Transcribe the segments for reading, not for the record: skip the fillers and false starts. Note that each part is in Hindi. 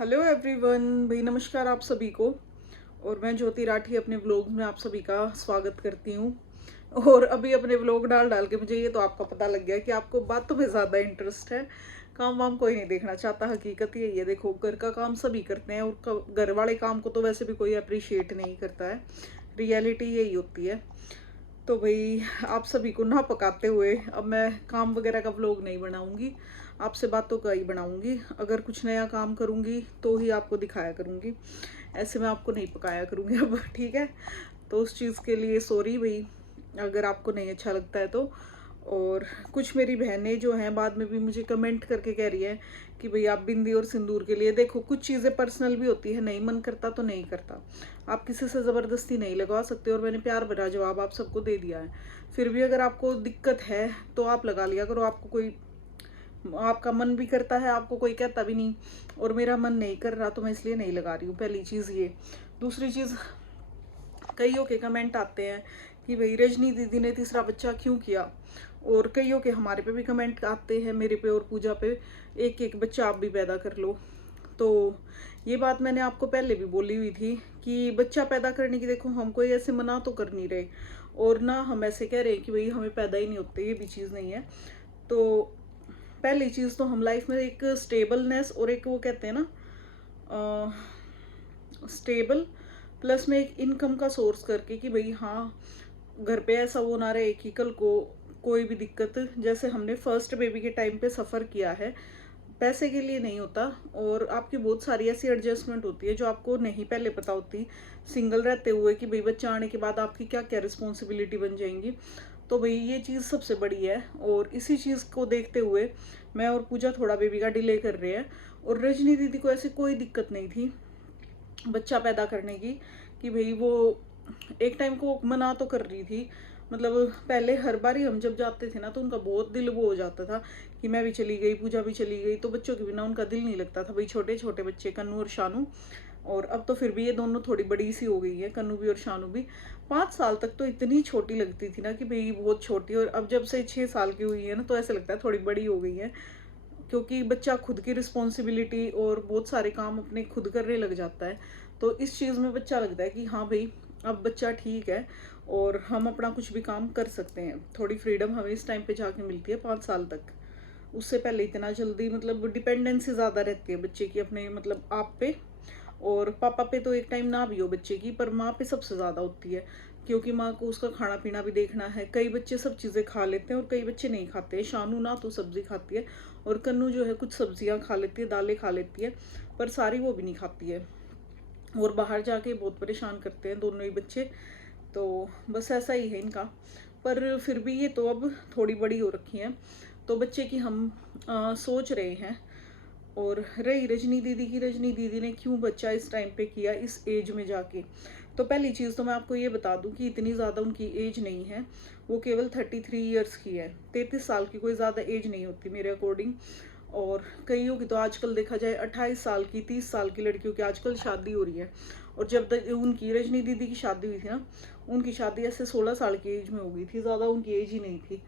हेलो एवरीवन, भाई नमस्कार आप सभी को। और मैं ज्योति राठी अपने व्लॉग में आप सभी का स्वागत करती हूँ। और अभी अपने व्लॉग डाल डाल के मुझे ये तो आपका पता लग गया कि आपको बातों में ज़्यादा इंटरेस्ट है, काम वाम कोई नहीं देखना चाहता। हकीकत यही है, देखो घर का काम सभी करते हैं और घर वाले काम को तो वैसे भी कोई अप्रिशिएट नहीं करता है। रियलिटी यही होती है। तो भाई आप सभी को ना पकाते हुए अब मैं काम वगैरह का व्लॉग नहीं बनाऊंगी, आपसे बातों का ही बनाऊंगी। अगर कुछ नया काम करूंगी तो ही आपको दिखाया करूंगी, ऐसे मैं आपको नहीं पकाया करूंगी अब। ठीक है, तो उस चीज़ के लिए सॉरी भाई अगर आपको नहीं अच्छा लगता है तो। और कुछ मेरी बहनें जो हैं बाद में भी मुझे कमेंट करके कह रही हैं कि भाई आप बिंदी और सिंदूर के लिए, देखो कुछ चीज़ें पर्सनल भी होती है, नहीं मन करता तो नहीं करता, आप किसी से ज़बरदस्ती नहीं लगवा सकते। और मैंने प्यार भरा जवाब आप सबको दे दिया है। फिर भी अगर आपको दिक्कत है तो आप लगा लिया करो, आपको कोई, आपका मन भी करता है, आपको कोई कहता भी नहीं, और मेरा मन नहीं कर रहा तो मैं इसलिए नहीं लगा रही हूँ। पहली चीज़ ये। दूसरी चीज़, कईयों के कमेंट आते हैं कि भाई रजनी दीदी ने तीसरा बच्चा क्यों किया, और कईयों के हमारे पे भी कमेंट आते हैं, मेरे पे और पूजा पे, एक एक बच्चा आप भी पैदा कर लो। तो ये बात मैंने आपको पहले भी बोली हुई थी कि बच्चा पैदा करने की, देखो हम कोई ऐसे मना तो कर नहीं रहे और ना हम ऐसे कह रहे हैं कि भाई हमें पैदा ही नहीं होते, ये भी चीज़ नहीं है। तो पहली चीज़ तो हम लाइफ में एक स्टेबलनेस और एक वो कहते हैं ना स्टेबल प्लस में एक इनकम का सोर्स करके कि भाई हाँ घर पे ऐसा वो ना रहे कि कल को कोई भी दिक्कत, जैसे हमने फर्स्ट बेबी के टाइम पे सफ़र किया है, पैसे के लिए नहीं होता। और आपकी बहुत सारी ऐसी एडजस्टमेंट होती है जो आपको नहीं पहले पता होती सिंगल रहते हुए कि भाई बच्चा आने के बाद आपकी क्या क्या रिस्पॉन्सिबिलिटी बन जाएंगी। तो भाई ये चीज़ सबसे बड़ी है, और इसी चीज़ को देखते हुए मैं और पूजा थोड़ा बेबी का डिले कर रहे हैं। और रजनी दीदी को ऐसी कोई दिक्कत नहीं थी बच्चा पैदा करने की, कि भाई वो एक टाइम को मना तो कर रही थी, मतलब पहले हर बार ही हम जब जाते थे ना तो उनका बहुत दिल वो हो जाता था कि मैं भी चली गई, पूजा भी चली गई, तो बच्चों के बिना उनका दिल नहीं लगता था। भाई छोटे छोटे बच्चे कन्नू और शानू, और अब तो फिर भी ये दोनों थोड़ी बड़ी सी हो गई है, कन्नू भी और शानू भी। 5 साल तक तो इतनी छोटी लगती थी ना कि भाई बहुत छोटी, और अब जब से 6 साल की हुई है ना तो ऐसा लगता है थोड़ी बड़ी हो गई है, क्योंकि बच्चा खुद की रिस्पॉन्सिबिलिटी और बहुत सारे काम अपने खुद करने लग जाता है। तो इस चीज़ में बच्चा लगता है कि हाँ भाई अब बच्चा ठीक है और हम अपना कुछ भी काम कर सकते हैं। थोड़ी फ्रीडम हमें इस टाइम पे जाके मिलती है 5 साल तक। उससे पहले इतना जल्दी मतलब डिपेंडेंसी ज़्यादा रहती है बच्चे की अपने मतलब आप पे, और पापा पे तो एक टाइम ना भी हो बच्चे की, पर माँ पे सबसे ज़्यादा होती है, क्योंकि माँ को उसका खाना पीना भी देखना है। कई बच्चे सब चीज़ें खा लेते हैं और कई बच्चे नहीं खाते हैं। शानू ना तो सब्जी खाती है, और कन्नू जो है कुछ सब्जियाँ खा लेती है, दालें खा लेती है, पर सारी वो भी नहीं खाती है। और बाहर जाके बहुत परेशान करते हैं दोनों ही बच्चे। तो बस ऐसा ही है इनका। पर फिर भी ये तो अब थोड़ी बड़ी हो रखी हैं, तो बच्चे की हम सोच रहे हैं। और रही रजनी दीदी की, रजनी दीदी ने क्यों बच्चा इस टाइम पे किया, इस एज में जाके। तो पहली चीज़ तो मैं आपको ये बता दूं कि इतनी ज़्यादा उनकी एज नहीं है, वो केवल 33 ईयर्स की है। 33 साल की कोई ज़्यादा एज नहीं होती मेरे अकॉर्डिंग। और कईयों की तो आजकल देखा जाए 28 साल की, 30 साल की लड़कियों की आजकल शादी हो रही है। और जब तक उनकी रजनी दीदी की शादी हुई थी ना, उनकी शादी ऐसे 16 साल की एज में हो गई थी, ज़्यादा उनकी एज ही नहीं थी।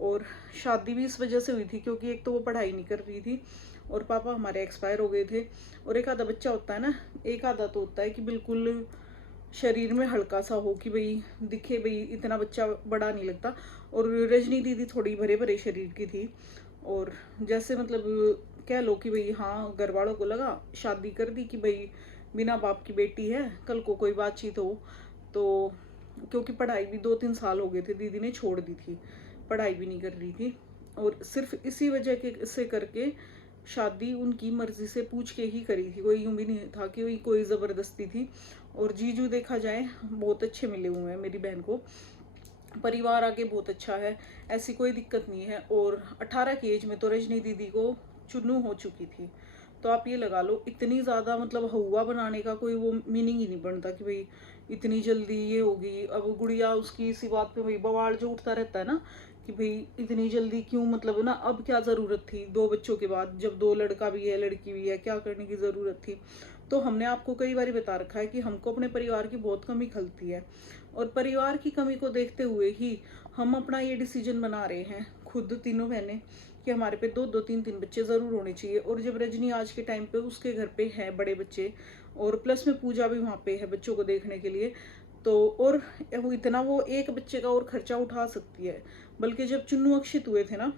और शादी भी इस वजह से हुई थी क्योंकि एक तो वो पढ़ाई नहीं कर रही थी और पापा हमारे एक्सपायर हो गए थे। और एक आधा बच्चा होता है ना, एक आधा तो होता है कि बिल्कुल शरीर में हल्का सा हो कि भाई दिखे, भाई इतना बच्चा बड़ा नहीं लगता। और रजनी दीदी थोड़ी भरे भरे शरीर की थी, और जैसे मतलब कह लो कि भाई हाँ घर वालों को लगा शादी कर दी कि भाई बिना बाप की बेटी है, कल को कोई बातचीत हो तो। क्योंकि पढ़ाई भी 2-3 साल हो गए थे, दीदी ने छोड़ दी थी, पढ़ाई भी नहीं कर रही थी। और सिर्फ इसी वजह के से करके शादी उनकी मर्जी से पूछ के ही करी थी, कोई यूं भी नहीं था कि कोई ज़बरदस्ती थी। और जीजू देखा जाए बहुत अच्छे मिले हुए हैं मेरी बहन को, परिवार आगे बहुत अच्छा है, ऐसी कोई दिक्कत नहीं है। और 18 की एज में तो रजनी दीदी को चुन्नू हो चुकी थी। तो आप ये लगा लो इतनी ज़्यादा मतलब हवा बनाने का कोई वो मीनिंग ही नहीं बनता कि भाई इतनी जल्दी ये होगी। अब गुड़िया उसकी इसी बात पे भाई बवाल जो उठता रहता है ना कि भाई इतनी जल्दी क्यों, मतलब ना अब क्या ज़रूरत थी 2 बच्चों के बाद, जब 2 लड़का भी है लड़की भी है, क्या करने की ज़रूरत थी। तो हमने आपको कई बार बता रखा है कि हमको अपने परिवार की बहुत कमी खलती है, और परिवार की कमी को देखते हुए ही हम अपना ये डिसीजन बना रहे हैं खुद तीनों बहनें कि हमारे पे 2-2 3-3 बच्चे ज़रूर होने चाहिए। और जब रजनी आज के टाइम पे उसके घर पे हैं बड़े बच्चे, और प्लस में पूजा भी वहाँ पे है बच्चों को देखने के लिए, तो और वो इतना वो एक बच्चे का और खर्चा उठा सकती है। बल्कि जब चुन्नू अक्षित हुए थे ना,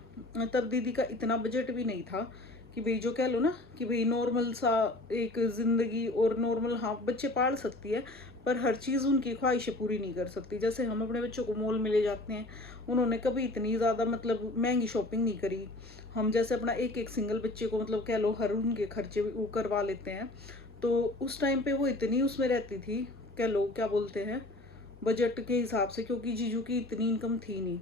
तब दीदी का इतना बजट भी नहीं था कि भाई जो कह लो ना कि भाई नॉर्मल सा एक ज़िंदगी, और नॉर्मल हाँ बच्चे पाल सकती है, पर हर चीज़ उनकी ख्वाहिशें पूरी नहीं कर सकती। जैसे हम अपने बच्चों को मॉल में ले जाते हैं, उन्होंने कभी इतनी ज़्यादा मतलब महंगी शॉपिंग नहीं करी। हम जैसे अपना एक एक सिंगल बच्चे को मतलब कह लो हर उनके खर्चे वो करवा लेते हैं। तो उस टाइम पे वो इतनी उसमें रहती थी, कह लो क्या बोलते हैं, बजट के हिसाब से, क्योंकि जीजू की इतनी इनकम थी नहीं।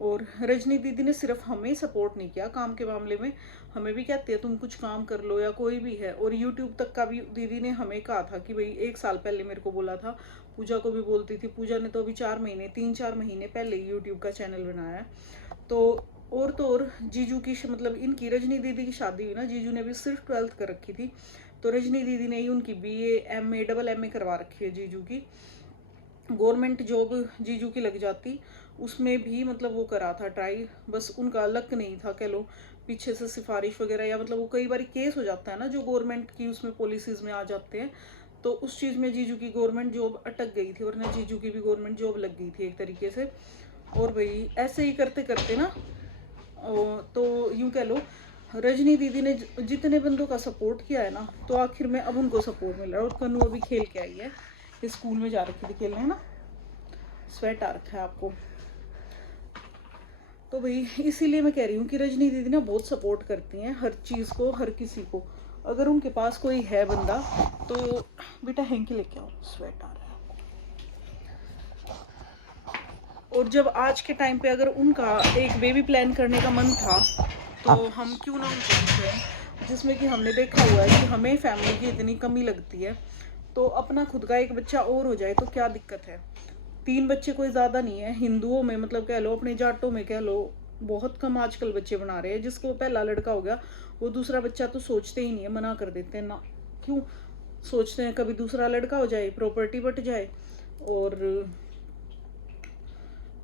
और रजनी दीदी ने सिर्फ हमें सपोर्ट नहीं किया काम के मामले में, हमें भी कहती है तुम कुछ काम कर लो या कोई भी है। और यूट्यूब तक का भी दीदी ने हमें कहा था कि भाई 1 साल पहले मेरे को बोला था, पूजा को भी बोलती थी। पूजा ने तो अभी 3-4 महीने पहले ही यूट्यूब का चैनल बनाया है। तो और जीजू की मतलब इनकी रजनी दीदी की शादी हुई ना, जीजू ने भी सिर्फ 12th कर रखी थी, तो रजनी दीदी ने ही उनकी BA MA AA करवा रखी है जीजू की। गवर्नमेंट जॉब जीजू की लग जाती, उसमें भी मतलब वो करा था ट्राई, बस उनका लक नहीं था कह लो, पीछे से सिफारिश वगैरह, या मतलब वो कई बार केस हो जाता है ना जो गवर्नमेंट की उसमें पॉलिसीज़ में आ जाते हैं, तो उस चीज़ में जीजू की गवर्नमेंट जॉब अटक गई थी, वरना जीजू की भी गवर्नमेंट जॉब लग गई थी एक तरीके से। और भाई ऐसे ही करते करते ना, तो यूँ कह लो रजनी दीदी ने जितने बंदों का सपोर्ट किया है ना, तो आखिर में अब उनको सपोर्ट मिल रहा है। और कन्नू अभी खेल के आई है, इस स्कूल में जा रखी थी खेलने, है ना, स्वेट आ रखा है आपको। तो भाई इसीलिए मैं कह रही हूँ कि रजनी दीदी ना बहुत सपोर्ट करती हैं हर चीज़ को, हर किसी को। अगर उनके पास कोई है बंदा तो बेटा हैंकी लेके आओ, स्वेट आ रहा है। और जब आज के टाइम पे अगर उनका एक बेबी प्लान करने का मन था, तो हम क्यों ना उनको पूछें, जिसमें कि हमने देखा हुआ है कि हमें फैमिली की इतनी कमी लगती है, तो अपना खुद का एक बच्चा और हो जाए तो क्या दिक्कत है। 3 बच्चे कोई ज़्यादा नहीं है, हिंदुओं में मतलब कह लो, अपने जाटों में कह लो, बहुत कम आजकल बच्चे बना रहे हैं। जिसको पहला लड़का हो गया वो दूसरा बच्चा तो सोचते ही नहीं है, मना कर देते हैं ना। क्यों सोचते हैं कभी दूसरा लड़का हो जाए, प्रॉपर्टी बट जाए। और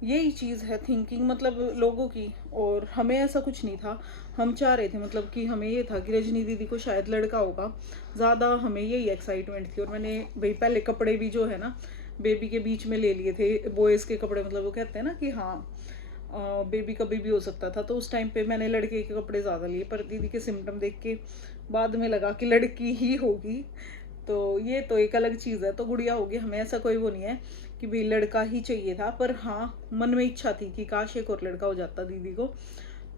यही चीज़ है थिंकिंग मतलब लोगों की। और हमें ऐसा कुछ नहीं था, हम चाह रहे थे मतलब कि हमें ये था कि रजनी दीदी को शायद लड़का होगा, ज़्यादा हमें यही एक्साइटमेंट थी। और मैंने भाई पहले कपड़े भी जो है ना बेबी के बीच में ले लिए थे, बॉयज़ के कपड़े, मतलब वो कहते हैं ना कि हाँ बेबी कभी भी हो सकता था, तो उस टाइम पे मैंने लड़के के कपड़े ज़्यादा लिए। पर दीदी के सिम्टम देख के बाद में लगा कि लड़की ही होगी, तो ये तो एक अलग चीज़ है, तो गुड़िया होगी। हमें ऐसा कोई वो नहीं है कि भाई लड़का ही चाहिए था, पर हाँ मन में इच्छा थी कि काश एक और लड़का हो जाता दीदी को।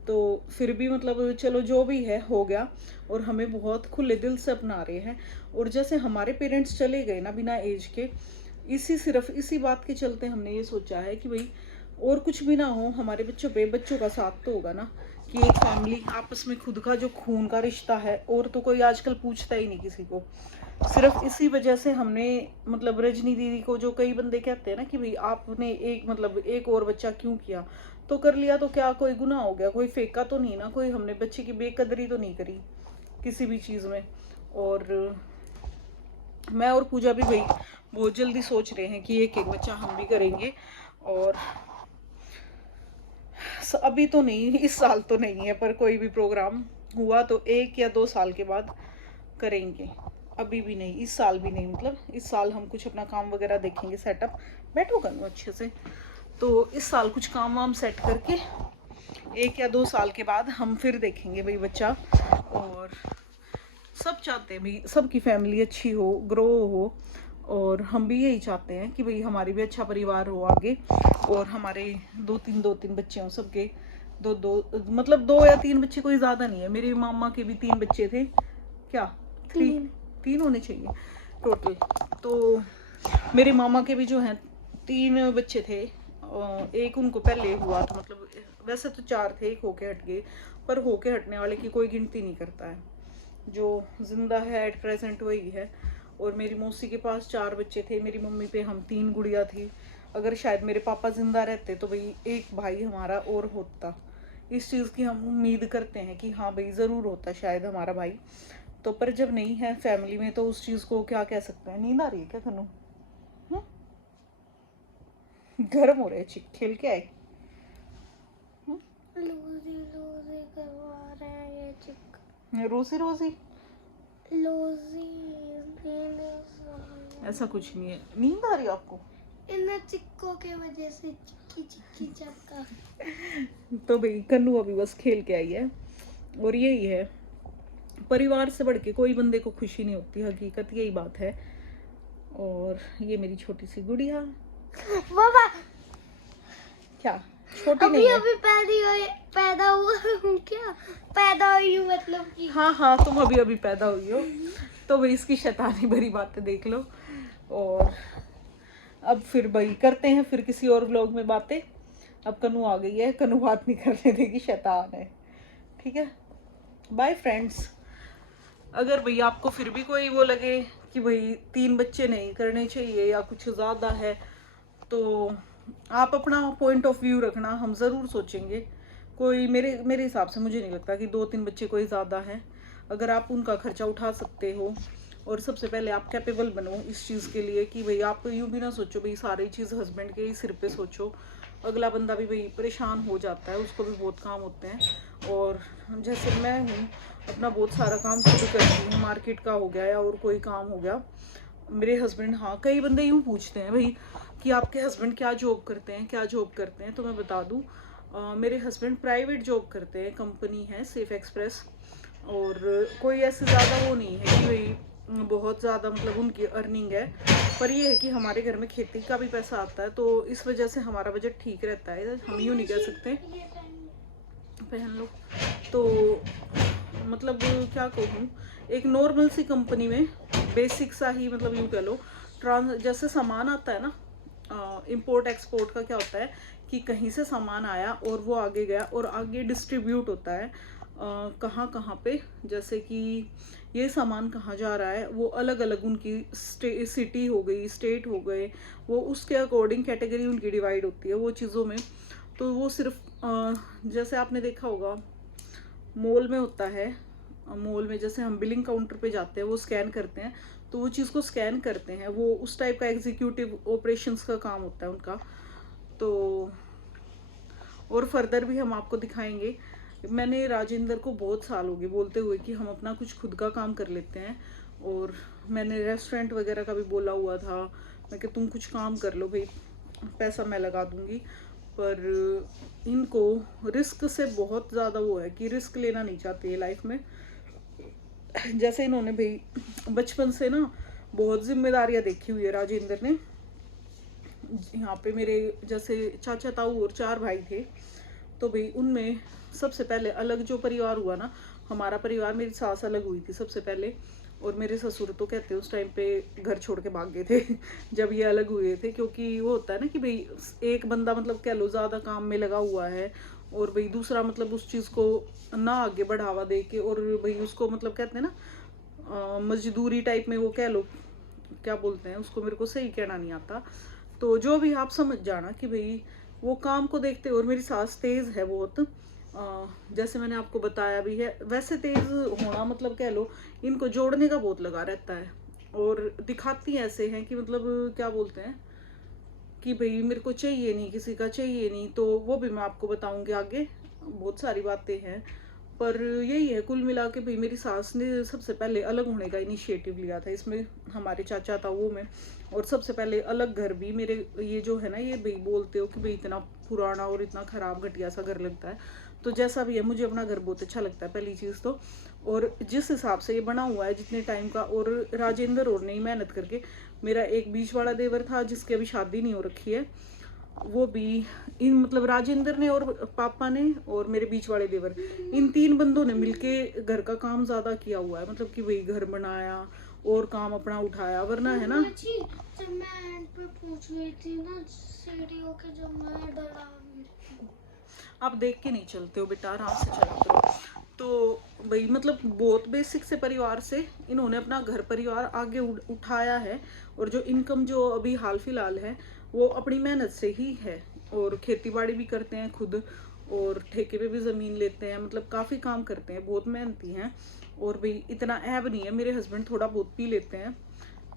तो फिर भी मतलब चलो जो भी है हो गया, और हमें बहुत खुले दिल से अपना रहे हैं। और जैसे हमारे पेरेंट्स चले गए ना बिना एज के, सिर्फ इसी बात के चलते हमने ये सोचा है कि भाई और कुछ भी ना हो, हमारे बच्चों का साथ तो होगा ना, कि एक फैमिली आपस में खुद का जो खून का रिश्ता है, और तो कोई आजकल पूछता ही नहीं किसी को। सिर्फ इसी वजह से हमने मतलब रजनी दीदी को, जो कई बंदे कहते हैं ना कि भाई आपने एक मतलब एक और बच्चा क्यों किया, तो कर लिया तो क्या कोई गुनाह हो गया, कोई फेंका तो नहीं ना, कोई हमने बच्चे की बेकदरी तो नहीं करी किसी भी चीज़ में। और मैं और पूजा भी भाई बहुत जल्दी सोच रहे हैं कि एक एक बच्चा हम भी करेंगे। और अभी तो नहीं, इस साल तो नहीं है, पर कोई भी प्रोग्राम हुआ तो 1 या 2 साल के बाद करेंगे। अभी भी नहीं, इस साल भी नहीं, मतलब इस साल हम कुछ अपना काम वगैरह देखेंगे, सेटअप बैठो करूँ अच्छे से। तो इस साल कुछ काम वाम सेट करके 1 या 2 साल के बाद हम फिर देखेंगे भाई बच्चा। और सब चाहते हैं भाई सबकी फैमिली अच्छी हो, ग्रो हो। और हम भी यही चाहते हैं कि भाई हमारी भी अच्छा परिवार हो आगे, और हमारे 2-3 बच्चे हों सबके। दो मतलब 2 या 3 बच्चे कोई ज़्यादा नहीं है। मेरी मामा के भी 3 बच्चे थे, क्या 3 होने चाहिए टोटल। तो मेरे मामा के भी जो हैं 3 बच्चे थे, एक उनको पहले हुआ था, मतलब वैसे तो 4 थे, एक होके हट गए, पर होके हटने वाले की कोई गिनती नहीं करता है। जो जिंदा है एट प्रेजेंट वही है। और मेरी मौसी के पास 4 बच्चे थे, मेरी मम्मी पे हम 3 गुड़िया थी। अगर शायद मेरे पापा जिंदा रहते तो भाई एक भाई हमारा और होता। इस चीज़ की हम उम्मीद करते हैं कि हाँ भाई ज़रूर होता शायद हमारा भाई। तो पर जब नहीं है फैमिली में, तो उस चीज़ को क्या कह सकते हैं। नींद आ रही है क्या तनु? गर्म हो रहे चिक, खेल के आए। लूजी लूजी करवा रहे हैं ये चिक रोजी रोजी लूजी ऐसा कुछ नहीं है। नींद आ रही है आपको? इन चिक्कों के वजह से चिक्की चिक्की चक्का। तो भाई कन्नू अभी बस खेल के आई है। और यही है, परिवार से बढ़ के कोई बंदे को खुशी नहीं होती, हकीकत यही बात है। और ये मेरी छोटी सी गुड़िया। बाबा क्या छोटी अभी नहीं है? अभी पैदा हुआ हूँ क्या? पैदा हुई हूँ मतलब कि हाँ हाँ, तुम अभी अभी पैदा हुई हो। तो भाई इसकी शैतानी भरी बातें देख लो। और अब फिर भाई करते हैं फिर किसी और व्लॉग में बातें। अब कन्नू आ गई है, कन्नू बात नहीं करने देगी, शैतान है। ठीक है, बाय फ्रेंड्स। अगर भाई आपको फिर भी कोई वो लगे कि भाई 3 बच्चे नहीं करने चाहिए या कुछ ज़्यादा है, तो आप अपना पॉइंट ऑफ व्यू रखना, हम ज़रूर सोचेंगे। कोई मेरे हिसाब से मुझे नहीं लगता कि 2-3 बच्चे कोई ज़्यादा है। अगर आप उनका खर्चा उठा सकते हो, और सबसे पहले आप कैपेबल बनो इस चीज़ के लिए कि भाई आप यूँ भी ना सोचो भाई सारी चीज़ हस्बैंड के ही सिर पे सोचो। अगला बंदा भी भाई परेशान हो जाता है, उसको भी बहुत काम होते हैं। और जैसे मैं हूँ, अपना बहुत सारा काम खुद करती हूँ, मार्केट का हो गया या और कोई काम हो गया। मेरे हस्बैंड, हाँ कई बंदे यूँ पूछते हैं भाई कि आपके हस्बैंड क्या जॉब करते हैं, क्या जॉब करते हैं, तो मैं बता दूँ मेरे हस्बैंड प्राइवेट जॉब करते हैं, कंपनी है सेफ एक्सप्रेस। और कोई ऐसे ज़्यादा वो नहीं है कि भाई बहुत ज़्यादा मतलब उनकी अर्निंग है। पर ये है कि हमारे घर में खेती का भी पैसा आता है, तो इस वजह से हमारा बजट ठीक रहता है। हम यूँ नहीं कह सकते, पहन लो। तो मतलब क्या कहूँ, एक नॉर्मल सी कंपनी में बेसिक सा ही मतलब यूँ कह लो, जैसे सामान आता है ना, इंपोर्ट एक्सपोर्ट का क्या होता है कि कहीं से सामान आया और वो आगे गया और आगे डिस्ट्रीब्यूट होता है कहाँ कहाँ पे, जैसे कि ये सामान कहाँ जा रहा है, वो अलग अलग उनकी सिटी हो गई, स्टेट हो गए, वो उसके अकॉर्डिंग कैटेगरी उनकी डिवाइड होती है वो चीज़ों में। तो वो सिर्फ जैसे आपने देखा होगा मॉल में होता है, मॉल में जैसे हम बिलिंग काउंटर पे जाते हैं, वो स्कैन करते हैं, तो वो चीज़ को स्कैन करते हैं, वो उस टाइप का एग्जीक्यूटिव ऑपरेशंस का काम होता है उनका। तो और फर्दर भी हम आपको दिखाएंगे। मैंने राजेंद्र को बहुत साल हो गए बोलते हुए कि हम अपना कुछ खुद का काम कर लेते हैं, और मैंने रेस्टोरेंट वगैरह का भी बोला हुआ था। मैं कि तुम कुछ काम कर लो भाई, पैसा मैं लगा दूंगी। पर इनको रिस्क से बहुत ज़्यादा वो है कि रिस्क लेना नहीं चाहती है लाइफ में। जैसे इन्होंने भाई बचपन से ना बहुत जिम्मेदारियां देखी हुई है राजेंद्र ने। यहाँ पे मेरे जैसे चाचा ताऊ और 4 भाई थे, तो भाई उनमें सबसे पहले अलग जो परिवार हुआ ना, हमारा परिवार, मेरी सास अलग हुई थी सबसे पहले, और मेरे ससुर तो कहते हैं उस टाइम पे घर छोड़ के भाग गए थे जब ये अलग हुए थे। क्योंकि वो होता है ना कि भाई एक बंदा मतलब कह लो ज़्यादा काम में लगा हुआ है, और भाई दूसरा मतलब उस चीज़ को ना आगे बढ़ावा दे के, और भाई उसको मतलब कहते हैं ना मजदूरी टाइप में, वो कह लो क्या बोलते हैं उसको, मेरे को सही कहना नहीं आता। तो जो भी आप समझ जाना कि भाई वो काम को देखते। और मेरी सास तेज़ है बहुत, जैसे मैंने आपको बताया भी है, वैसे तेज़ होना मतलब कह लो इनको जोड़ने का बहुत लगा रहता है। और दिखाती ऐसे हैं कि मतलब क्या बोलते हैं कि भाई मेरे को चाहिए नहीं, किसी का चाहिए नहीं। तो वो भी मैं आपको बताऊंगी आगे, बहुत सारी बातें हैं। पर यही है कुल मिला के भाई मेरी सास ने सबसे पहले अलग होने का इनिशिएटिव लिया था इसमें, हमारे चाचा ताऊ में। और सबसे पहले अलग घर भी, मेरे ये जो है ना, ये भाई बोलते हो कि भाई इतना पुराना और इतना ख़राब घटिया सा घर लगता है, तो जैसा भी है मुझे अपना घर बहुत अच्छा लगता है पहली चीज़ तो। और जिस हिसाब से ये बना हुआ है जितने टाइम का, और राजेंद्र और ने मेहनत करके, मेरा एक बीच वाला देवर था जिसकी अभी शादी नहीं हो रखी है, वो भी इन मतलब राजेंद्र ने और पापा ने और मेरे बीच वाले देवर, इन 3 बंदों ने मिलके घर का काम ज्यादा किया हुआ है। मतलब कि वही घर बनाया और काम अपना उठाया, वरना है ना। जब मैं एंड पे पूछ रही थी ना सीढ़ियों के, जब मैं डरा, आप देख के नहीं चलते हो बेटा, आराम से चला करो। तो भाई मतलब बहुत बेसिक से परिवार से इन्होंने अपना घर परिवार आगे उठाया है। और जो इनकम जो अभी हाल फिलहाल है वो अपनी मेहनत से ही है। और खेती बाड़ी भी करते हैं खुद, और ठेके पे भी ज़मीन लेते हैं, मतलब काफ़ी काम करते हैं, बहुत मेहनती हैं। और भाई इतना ऐब नहीं है, मेरे हस्बैंड थोड़ा बहुत पी लेते हैं,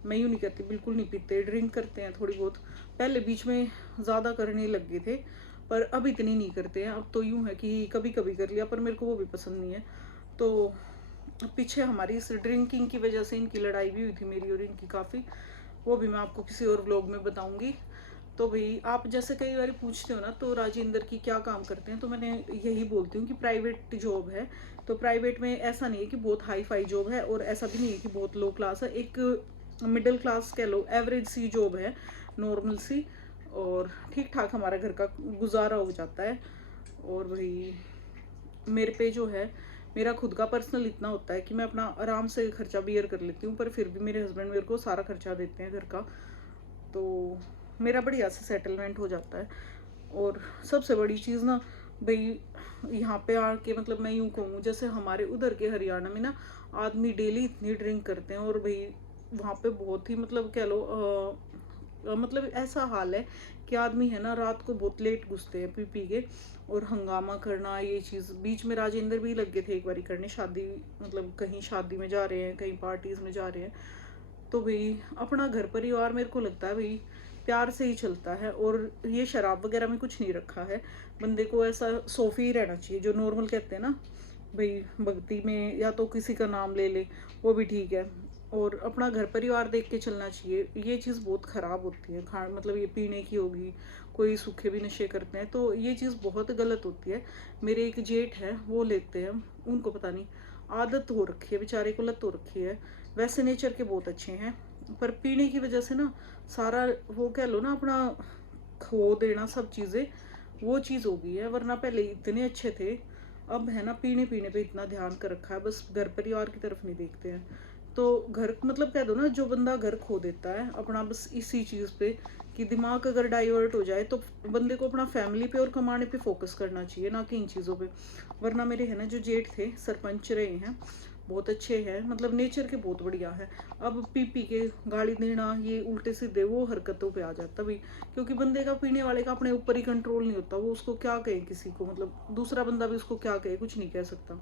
मैं यूँ नहीं कहती बिल्कुल नहीं पीते, ड्रिंक करते हैं थोड़ी बहुत, पहले बीच में ज़्यादा करने लग गए थे। पर अब इतनी नहीं करते हैं। अब तो यूँ है कि कभी कभी कर लिया, पर मेरे को वो भी पसंद नहीं है। तो पीछे हमारी इस ड्रिंकिंग की वजह से इनकी लड़ाई भी हुई थी, मेरी और इनकी काफ़ी। वो भी मैं आपको किसी और व्लॉग में बताऊंगी। तो भाई आप जैसे कई बार पूछते हो ना, तो राजेंद्र की क्या काम करते हैं, तो मैंने यही बोलती हूँ कि प्राइवेट जॉब है। तो प्राइवेट में ऐसा नहीं है कि बहुत हाई फाई जॉब है, और ऐसा भी नहीं है कि बहुत लो क्लास है। एक मिडिल क्लास कह लो, एवरेज सी जॉब है, नॉर्मल सी, और ठीक ठाक हमारा घर का गुजारा हो जाता है। और भाई मेरे पे जो है, मेरा खुद का पर्सनल इतना होता है कि मैं अपना आराम से खर्चा बियर कर लेती हूँ, पर फिर भी मेरे हस्बैंड मेरे को सारा खर्चा देते हैं घर का। तो मेरा बढ़िया से सेटलमेंट हो जाता है। और सबसे बड़ी चीज़ ना भाई, यहाँ पे आके मतलब मैं यूँ कहूँ, जैसे हमारे उधर के हरियाणा में ना आदमी डेली इतनी ड्रिंक करते हैं, और भाई वहाँ पे बहुत ही मतलब कह लो मतलब ऐसा हाल है कि आदमी है ना रात को बहुत लेट घुसते हैं पी पी के, और हंगामा करना, ये चीज़ बीच में राजेंद्र भी लग गए थे एक बारी करने, शादी मतलब कहीं शादी में जा रहे हैं, कहीं पार्टीज़ में जा रहे हैं। तो भाई अपना घर परिवार मेरे को लगता है भाई प्यार से ही चलता है, और ये शराब वगैरह में कुछ नहीं रखा है। बंदे को ऐसा सोफी ही रहना चाहिए, जो नॉर्मल कहते हैं ना भाई, भक्ति में या तो किसी का नाम ले ले, वो भी ठीक है। और अपना घर परिवार देख के चलना चाहिए। ये चीज़ बहुत ख़राब होती है, खा मतलब ये पीने की होगी, कोई सूखे भी नशे करते हैं, तो ये चीज़ बहुत गलत होती है। मेरे एक जेठ है, वो लेते हैं, उनको पता नहीं आदत हो रखी है, बेचारे को लत हो रखी है। वैसे नेचर के बहुत अच्छे हैं, पर पीने की वजह से ना सारा वो कह लो ना अपना खो देना सब चीज़ें, वो चीज़ हो गई है। वरना पहले इतने अच्छे थे, अब है ना पीने पीने पे इतना ध्यान कर रखा है, बस घर परिवार की तरफ नहीं देखते हैं। तो घर मतलब कह दो ना, जो बंदा घर खो देता है अपना बस इसी चीज़ पे, कि दिमाग अगर डाइवर्ट हो जाए, तो बंदे को अपना फैमिली पे और कमाने पे फोकस करना चाहिए, ना कि इन चीज़ों पे। वरना मेरे है ना जो जेठ थे, सरपंच रहे हैं, बहुत अच्छे हैं, मतलब नेचर के बहुत बढ़िया है। अब पी पी के गाली देना, ये उल्टे सीधे वो हरकतों पे आ जाता भाई, क्योंकि बंदे का, पीने वाले का अपने ऊपर ही कंट्रोल नहीं होता। वो उसको क्या कहे किसी को, मतलब दूसरा बंदा भी उसको क्या कहे, कुछ नहीं कह सकता।